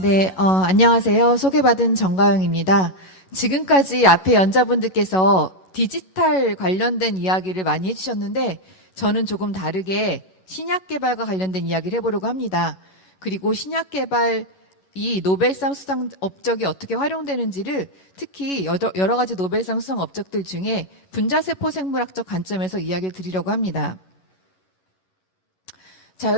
네, 안녕하세요. 소개받은 정가영입니다. 지금까지 앞에 연자분들께서 디지털 관련된 이야기를 많이 해주셨는데 저는 조금 다르게 신약 개발과 관련된 이야기를 해보려고 합니다. 그리고 신약 개발이 노벨상 수상 업적이 어떻게 활용되는지를 특히 여러 가지 노벨상 수상 업적들 중에 분자세포 생물학적 관점에서 이야기를 드리려고 합니다. 자,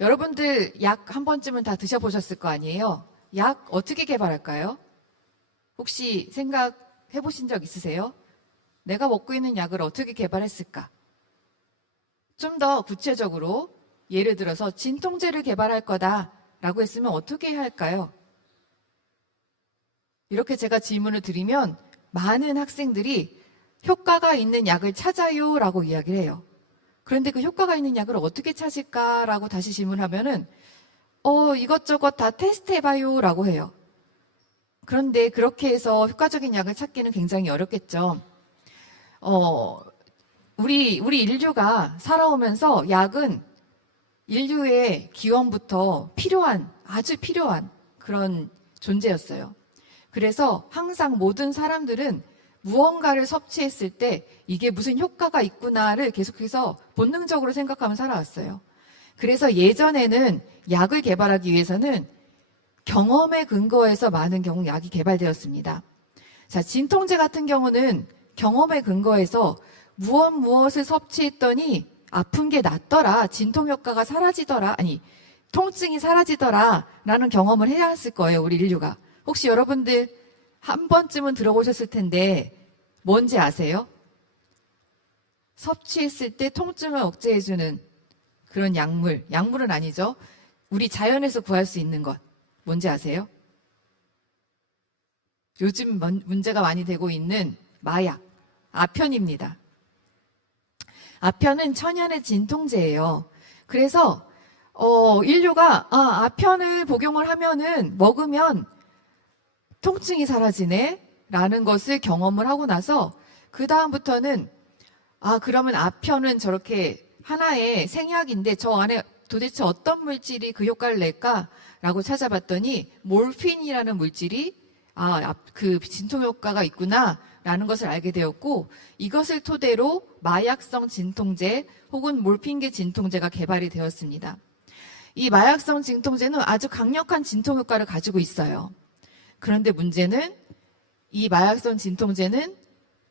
여러분들 약 한 번쯤은 다 드셔보셨을 거 아니에요? 약 어떻게 개발할까요? 혹시 생각해 보신 적 있으세요? 내가 먹고 있는 약을 어떻게 개발했을까? 좀 더 구체적으로 예를 들어서 진통제를 개발할 거다라고 했으면 어떻게 해야 할까요? 이렇게 제가 질문을 드리면 많은 학생들이 효과가 있는 약을 찾아요라고 이야기를 해요. 그런데 그 효과가 있는 약을 어떻게 찾을까라고 다시 질문하면은 이것저것 다 테스트해봐요 라고 해요. 그런데 그렇게 해서 효과적인 약을 찾기는 굉장히 어렵겠죠. 우리 인류가 살아오면서 약은 인류의 기원부터 아주 필요한 그런 존재였어요. 그래서 항상 모든 사람들은 무언가를 섭취했을 때 이게 무슨 효과가 있구나를 계속해서 본능적으로 생각하며 살아왔어요. 그래서 예전에는 약을 개발하기 위해서는 경험에 근거해서 많은 경우 약이 개발되었습니다. 자, 진통제 같은 경우는 경험에 근거해서 무엇을 섭취했더니 아픈 게 낫더라, 진통 효과가 사라지더라, 통증이 사라지더라 라는 경험을 해야 했을 거예요, 우리 인류가. 혹시 여러분들 한 번쯤은 들어보셨을 텐데 뭔지 아세요? 섭취했을 때 통증을 억제해주는 그런 약물은 아니죠. 우리 자연에서 구할 수 있는 것 뭔지 아세요? 요즘 문제가 많이 되고 있는 마약, 아편입니다. 아편은 천연의 진통제예요. 그래서 인류가 아편을 복용을 먹으면 통증이 사라지네 라는 것을 경험을 하고 나서 그 다음부터는 그러면 아편은 저렇게 하나의 생약인데 저 안에 도대체 어떤 물질이 그 효과를 낼까라고 찾아봤더니 몰핀이라는 물질이 그 진통 효과가 있구나라는 것을 알게 되었고 이것을 토대로 마약성 진통제 혹은 몰핀계 진통제가 개발이 되었습니다. 이 마약성 진통제는 아주 강력한 진통 효과를 가지고 있어요. 그런데 문제는 이 마약성 진통제는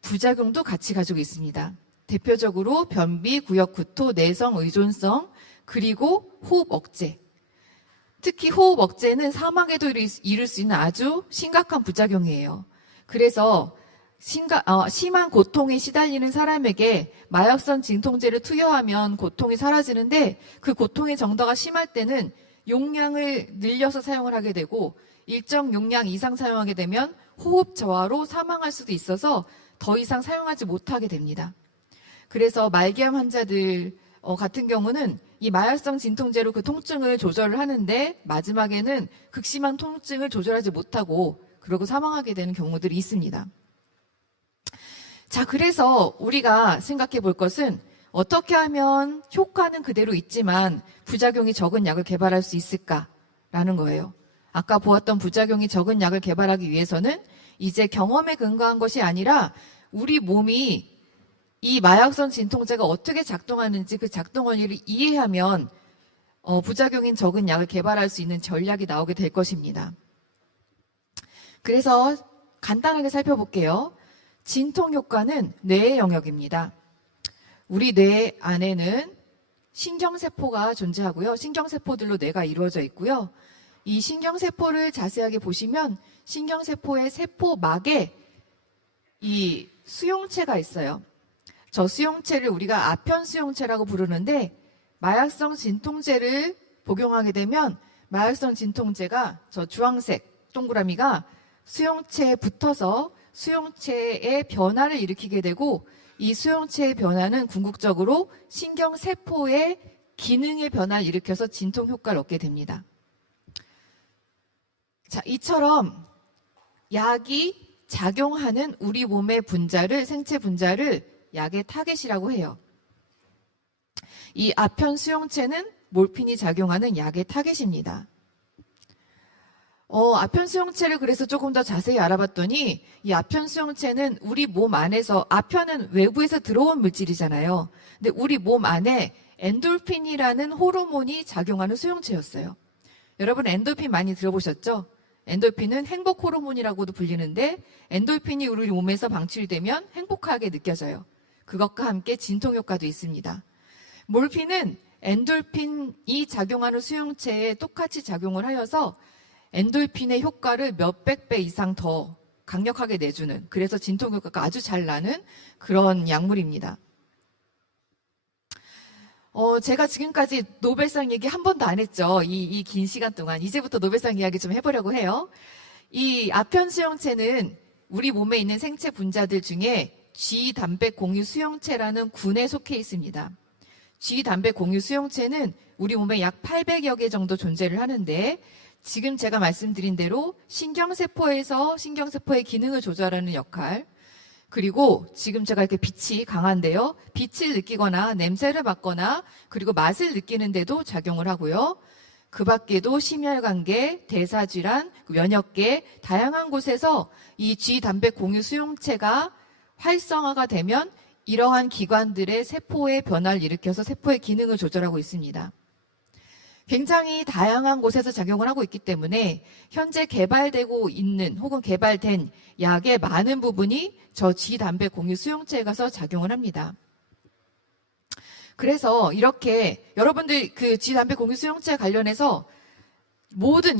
부작용도 같이 가지고 있습니다. 대표적으로 변비, 구역구토, 내성 의존성, 그리고 호흡 억제. 특히 호흡 억제는 사망에도 이를 수 있는 아주 심각한 부작용이에요. 그래서 심한 고통에 시달리는 사람에게 마약성 진통제를 투여하면 고통이 사라지는데 그 고통의 정도가 심할 때는 용량을 늘려서 사용을 하게 되고 일정 용량 이상 사용하게 되면 호흡 저하로 사망할 수도 있어서 더 이상 사용하지 못하게 됩니다. 그래서 말기암 환자들 같은 경우는 이 마약성 진통제로 그 통증을 조절을 하는데 마지막에는 극심한 통증을 조절하지 못하고 그러고 사망하게 되는 경우들이 있습니다. 자, 그래서 우리가 생각해 볼 것은 어떻게 하면 효과는 그대로 있지만 부작용이 적은 약을 개발할 수 있을까라는 거예요. 아까 보았던 부작용이 적은 약을 개발하기 위해서는 이제 경험에 근거한 것이 아니라 우리 몸이 이 마약성 진통제가 어떻게 작동하는지 그 작동 원리를 이해하면 부작용인 적은 약을 개발할 수 있는 전략이 나오게 될 것입니다. 그래서 간단하게 살펴볼게요. 진통 효과는 뇌의 영역입니다. 우리 뇌 안에는 신경세포가 존재하고요. 신경세포들로 뇌가 이루어져 있고요. 이 신경세포를 자세하게 보시면 신경세포의 세포막에 이 수용체가 있어요. 저 수용체를 우리가 아편 수용체라고 부르는데 마약성 진통제를 복용하게 되면 마약성 진통제가 저 주황색 동그라미가 수용체에 붙어서 수용체의 변화를 일으키게 되고 이 수용체의 변화는 궁극적으로 신경세포의 기능의 변화를 일으켜서 진통 효과를 얻게 됩니다. 자, 이처럼 약이 작용하는 우리 몸의 생체 분자를 약의 타겟이라고 해요. 이 아편 수용체는 몰핀이 작용하는 약의 타겟입니다. 아편 수용체를 그래서 조금 더 자세히 알아봤더니 이 아편 수용체는 우리 몸 안에서 아편은 외부에서 들어온 물질이잖아요. 근데 우리 몸 안에 엔돌핀이라는 호르몬이 작용하는 수용체였어요. 여러분 엔돌핀 많이 들어보셨죠? 엔돌핀은 행복 호르몬이라고도 불리는데 엔돌핀이 우리 몸에서 방출이 되면 행복하게 느껴져요. 그것과 함께 진통 효과도 있습니다. 몰핀은 엔돌핀이 작용하는 수용체에 똑같이 작용을 하여서 엔돌핀의 효과를 몇백 배 이상 더 강력하게 내주는, 그래서 진통 효과가 아주 잘 나는 그런 약물입니다. 제가 지금까지 노벨상 얘기 한 번도 안 했죠. 이 긴 시간 동안. 이제부터 노벨상 이야기 좀 해보려고 해요. 이 아편 수용체는 우리 몸에 있는 생체 분자들 중에 G단백 공유 수용체라는 군에 속해 있습니다. G단백 공유 수용체는 우리 몸에 약 800여 개 정도 존재를 하는데, 지금 제가 말씀드린 대로 신경세포에서 신경세포의 기능을 조절하는 역할, 그리고 지금 제가 이렇게 빛이 강한데요. 빛을 느끼거나 냄새를 맡거나 그리고 맛을 느끼는데도 작용을 하고요. 그 밖에도 심혈관계, 대사질환, 면역계, 다양한 곳에서 이 G단백 공유 수용체가 활성화가 되면 이러한 기관들의 세포의 변화를 일으켜서 세포의 기능을 조절하고 있습니다. 굉장히 다양한 곳에서 작용을 하고 있기 때문에 현재 개발되고 있는 혹은 개발된 약의 많은 부분이 저 G단백 공유 수용체에 가서 작용을 합니다. 그래서 이렇게 여러분들 그 G단백 공유 수용체 관련해서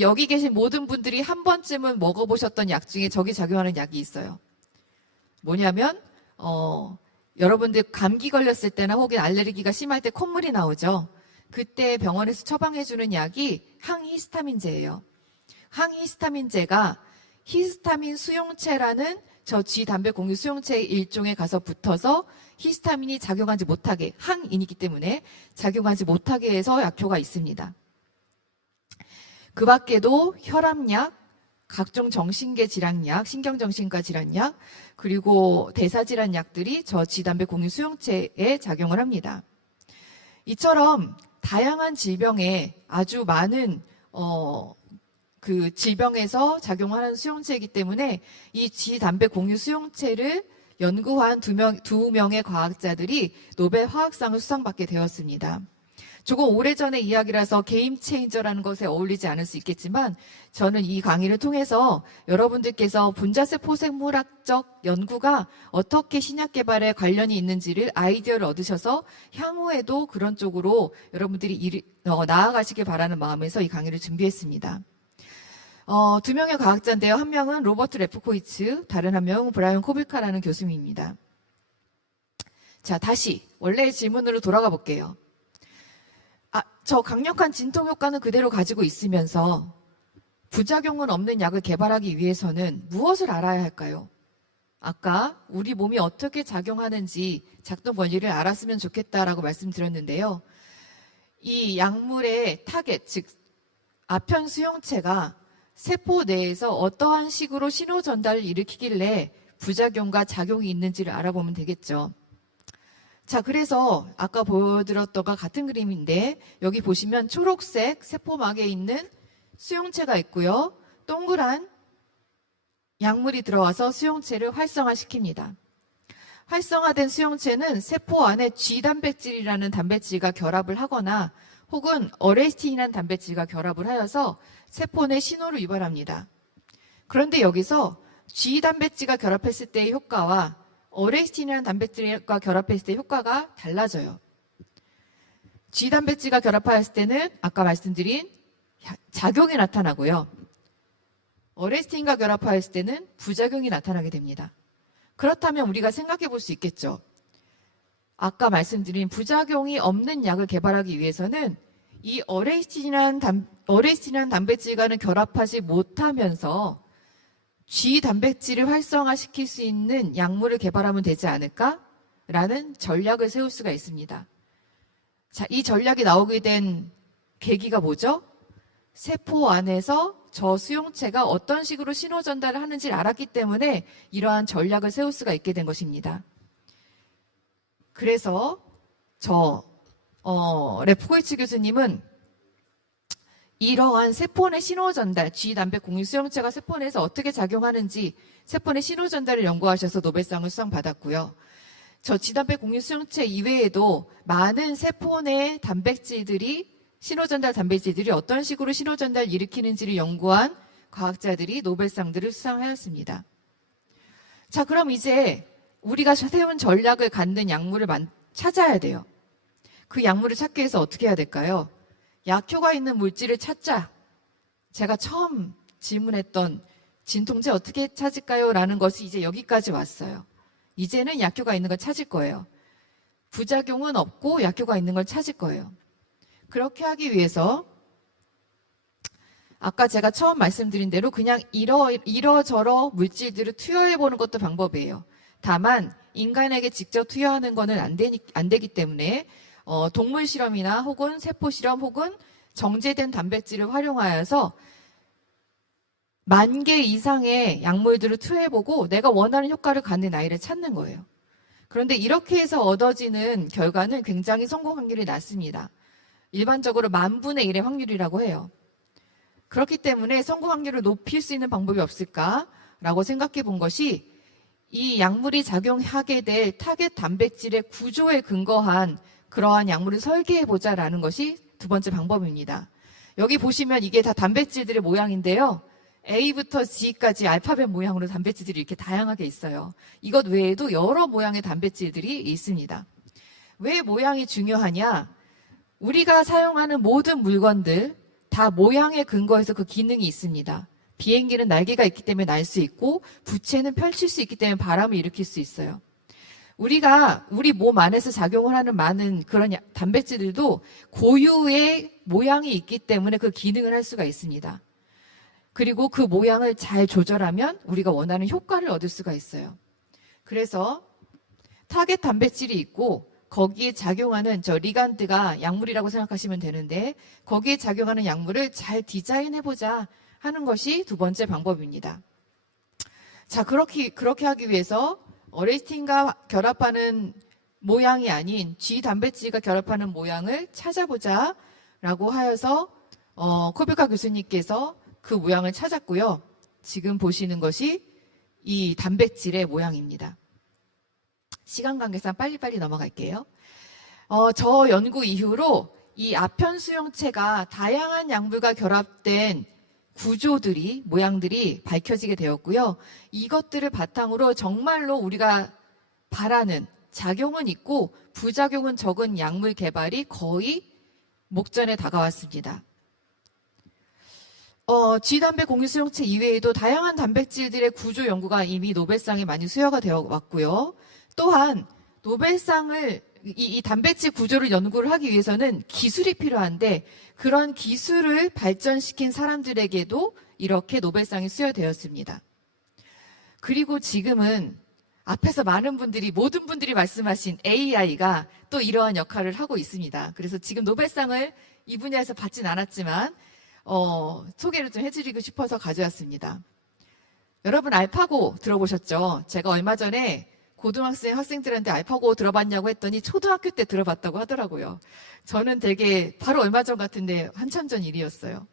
여기 계신 모든 분들이 한 번쯤은 먹어보셨던 약 중에 저기 작용하는 약이 있어요. 뭐냐면 여러분들 감기 걸렸을 때나 혹은 알레르기가 심할 때 콧물이 나오죠. 그때 병원에서 처방해주는 약이 항히스타민제예요. 항히스타민제가 히스타민 수용체라는 저 G단백 공유 수용체의 일종에 가서 붙어서 히스타민이 작용하지 못하게, 항인이기 때문에 작용하지 못하게 해서 약효가 있습니다. 그 밖에도 혈압약, 각종 정신계 질환약, 신경정신과 질환약, 그리고 대사질환 약들이 저 G단백 공유 수용체에 작용을 합니다. 이처럼 다양한 질병에 아주 많은 그 질병에서 작용하는 수용체이기 때문에 이 G단백 공유 수용체를 연구한 두 명의 과학자들이 노벨 화학상을 수상받게 되었습니다. 조금 오래전의 이야기라서 게임 체인저라는 것에 어울리지 않을 수 있겠지만 저는 이 강의를 통해서 여러분들께서 분자세포 생물학적 연구가 어떻게 신약 개발에 관련이 있는지를 아이디어를 얻으셔서 향후에도 그런 쪽으로 여러분들이 나아가시길 바라는 마음에서 이 강의를 준비했습니다. 두 명의 과학자인데요. 한 명은 로버트 레프코이츠, 다른 한 명은 브라이언 코빌카라는 교수입니다. 자, 다시 원래의 질문으로 돌아가 볼게요. 저 강력한 진통 효과는 그대로 가지고 있으면서 부작용은 없는 약을 개발하기 위해서는 무엇을 알아야 할까요? 아까 우리 몸이 어떻게 작용하는지 작동 원리를 알았으면 좋겠다라고 말씀드렸는데요. 이 약물의 타겟, 즉 아편 수용체가 세포 내에서 어떠한 식으로 신호 전달을 일으키길래 부작용과 작용이 있는지를 알아보면 되겠죠. 자, 그래서 아까 보여드렸던 것과 같은 그림인데 여기 보시면 초록색 세포막에 있는 수용체가 있고요. 동그란 약물이 들어와서 수용체를 활성화시킵니다. 활성화된 수용체는 세포 안에 G단백질이라는 단백질과 결합을 하거나 혹은 어레스틴이라는 단백질과 결합을 하여서 세포 내 신호를 유발합니다. 그런데 여기서 G단백질과 결합했을 때의 효과와 어레스틴이라는 단백질과 결합했을 때 효과가 달라져요. G단백질과 결합하였을 때는 아까 말씀드린 작용이 나타나고요. 어레스틴과 결합하였을 때는 부작용이 나타나게 됩니다. 그렇다면 우리가 생각해 볼 수 있겠죠. 아까 말씀드린 부작용이 없는 약을 개발하기 위해서는 이 어레스틴이라는 단백질과는 결합하지 못하면서 G단백질을 활성화시킬 수 있는 약물을 개발하면 되지 않을까라는 전략을 세울 수가 있습니다. 자, 이 전략이 나오게 된 계기가 뭐죠? 세포 안에서 저 수용체가 어떤 식으로 신호 전달을 하는지를 알았기 때문에 이러한 전략을 세울 수가 있게 된 것입니다. 그래서 레프코이츠 교수님은 이러한 세포 내 신호 전달, G단백 공유 수용체가 세포 내에서 어떻게 작용하는지 세포 내 신호 전달을 연구하셔서 노벨상을 수상받았고요. 저 G단백 공유 수용체 이외에도 많은 세포 내 단백질들이 신호 전달 단백질들이 어떤 식으로 신호 전달을 일으키는지를 연구한 과학자들이 노벨상들을 수상하였습니다. 자, 그럼 이제 우리가 세운 전략을 갖는 약물을 찾아야 돼요. 그 약물을 찾기 위해서 어떻게 해야 될까요? 약효가 있는 물질을 찾자. 제가 처음 질문했던 진통제 어떻게 찾을까요? 라는 것이 이제 여기까지 왔어요. 이제는 약효가 있는 걸 찾을 거예요. 부작용은 없고 약효가 있는 걸 찾을 거예요. 그렇게 하기 위해서 아까 제가 처음 말씀드린 대로 그냥 이러저러 물질들을 투여해보는 것도 방법이에요. 다만 인간에게 직접 투여하는 거는 안 되기 때문에 동물 실험이나 혹은 세포 실험 혹은 정제된 단백질을 활용하여서 10,000개 이상의 약물들을 투여해보고 내가 원하는 효과를 갖는 아이를 찾는 거예요. 그런데 이렇게 해서 얻어지는 결과는 굉장히 성공 확률이 낮습니다. 일반적으로 10,000분의 1의 확률이라고 해요. 그렇기 때문에 성공 확률을 높일 수 있는 방법이 없을까라고 생각해 본 것이 이 약물이 작용하게 될 타겟 단백질의 구조에 근거한 그러한 약물을 설계해보자라는 것이 두 번째 방법입니다. 여기 보시면 이게 다 단백질들의 모양인데요. A부터 G까지 알파벳 모양으로 단백질들이 이렇게 다양하게 있어요. 이것 외에도 여러 모양의 단백질들이 있습니다. 왜 모양이 중요하냐? 우리가 사용하는 모든 물건들 다 모양에 근거해서 그 기능이 있습니다. 비행기는 날개가 있기 때문에 날 수 있고 부채는 펼칠 수 있기 때문에 바람을 일으킬 수 있어요. 우리가 우리 몸 안에서 작용을 하는 많은 그런 단백질들도 고유의 모양이 있기 때문에 그 기능을 할 수가 있습니다. 그리고 그 모양을 잘 조절하면 우리가 원하는 효과를 얻을 수가 있어요. 그래서 타겟 단백질이 있고 거기에 작용하는 저 리간드가 약물이라고 생각하시면 되는데 거기에 작용하는 약물을 잘 디자인해보자 하는 것이 두 번째 방법입니다. 자, 그렇게 하기 위해서 어레스틴과 결합하는 모양이 아닌 G 단백질과 결합하는 모양을 찾아보자 라고 하여서 코베카 교수님께서 그 모양을 찾았고요. 지금 보시는 것이 이 단백질의 모양입니다. 시간 관계상 빨리빨리 넘어갈게요. 저 연구 이후로 이 아편 수용체가 다양한 약물과 결합된 구조들이, 모양들이 밝혀지게 되었고요. 이것들을 바탕으로 정말로 우리가 바라는 작용은 있고 부작용은 적은 약물 개발이 거의 목전에 다가왔습니다. G단백 공유 수용체 이외에도 다양한 단백질들의 구조 연구가 이미 노벨상에 많이 수여가 되어 왔고요. 또한 노벨상을 이 단백질 구조를 연구를 하기 위해서는 기술이 필요한데 그런 기술을 발전시킨 사람들에게도 이렇게 노벨상이 수여되었습니다. 그리고 지금은 앞에서 모든 분들이 말씀하신 AI가 또 이러한 역할을 하고 있습니다. 그래서 지금 노벨상을 이 분야에서 받진 않았지만 소개를 좀 해드리고 싶어서 가져왔습니다. 여러분 알파고 들어보셨죠? 제가 얼마 전에 학생들한테 알파고 들어봤냐고 했더니 초등학교 때 들어봤다고 하더라고요. 저는 되게 바로 얼마 전 같은데 한참 전 일이었어요.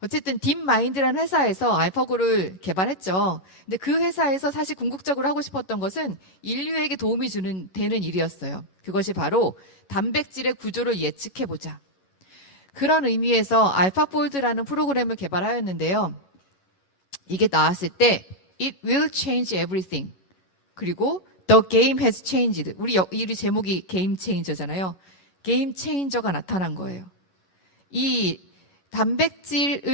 어쨌든 딥마인드라는 회사에서 알파고를 개발했죠. 근데 그 회사에서 사실 궁극적으로 하고 싶었던 것은 인류에게 도움이 되는 일이었어요. 그것이 바로 단백질의 구조를 예측해보자. 그런 의미에서 알파폴드라는 프로그램을 개발하였는데요. 이게 나왔을 때 It will change everything. 그리고 The game has changed. 우리 제목이 게임 체인저잖아요. 게임 체인저가 나타난 거예요. 이 단백질의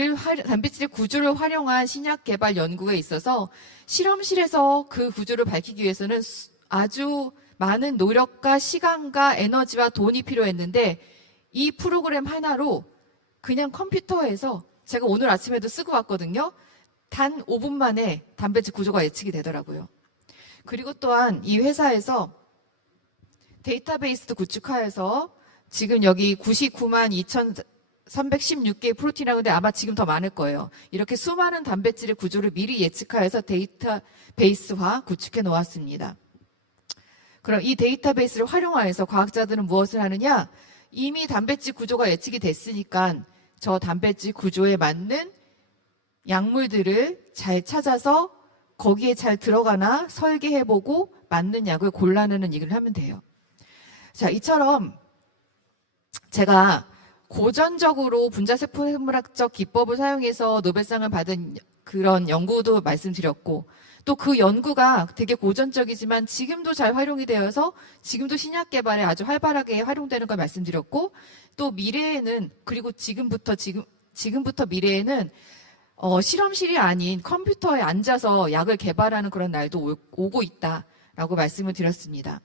구조를 활용한 신약 개발 연구에 있어서 실험실에서 그 구조를 밝히기 위해서는 아주 많은 노력과 시간과 에너지와 돈이 필요했는데 이 프로그램 하나로 그냥 컴퓨터에서 제가 오늘 아침에도 쓰고 왔거든요. 단 5분 만에 단백질 구조가 예측이 되더라고요. 그리고 또한 이 회사에서 데이터베이스도 구축하여서 지금 여기 99만 2,316개의 프로틴이라는데 아마 지금 더 많을 거예요. 이렇게 수많은 단백질의 구조를 미리 예측하여서 데이터베이스화 구축해 놓았습니다. 그럼 이 데이터베이스를 활용하여서 과학자들은 무엇을 하느냐? 이미 단백질 구조가 예측이 됐으니까 저단백질 구조에 맞는 약물들을 잘 찾아서 거기에 잘 들어가나 설계해보고 맞는 약을 골라내는 일을 하면 돼요. 자, 이처럼 제가 고전적으로 분자세포 생물학적 기법을 사용해서 노벨상을 받은 그런 연구도 말씀드렸고, 또 그 연구가 되게 고전적이지만 지금도 잘 활용이 되어서 지금도 신약 개발에 아주 활발하게 활용되는 걸 말씀드렸고, 또 미래에는, 그리고 지금부터 미래에는 실험실이 아닌 컴퓨터에 앉아서 약을 개발하는 그런 날도 오고 있다라고 말씀을 드렸습니다.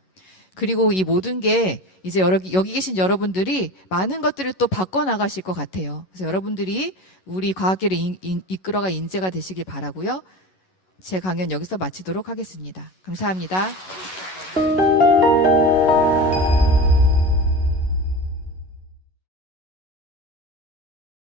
그리고 이 모든 게 이제 여기 계신 여러분들이 많은 것들을 또 바꿔나가실 것 같아요. 그래서 여러분들이 우리 과학계를 이끌어갈 인재가 되시길 바라고요. 제 강연 여기서 마치도록 하겠습니다. 감사합니다.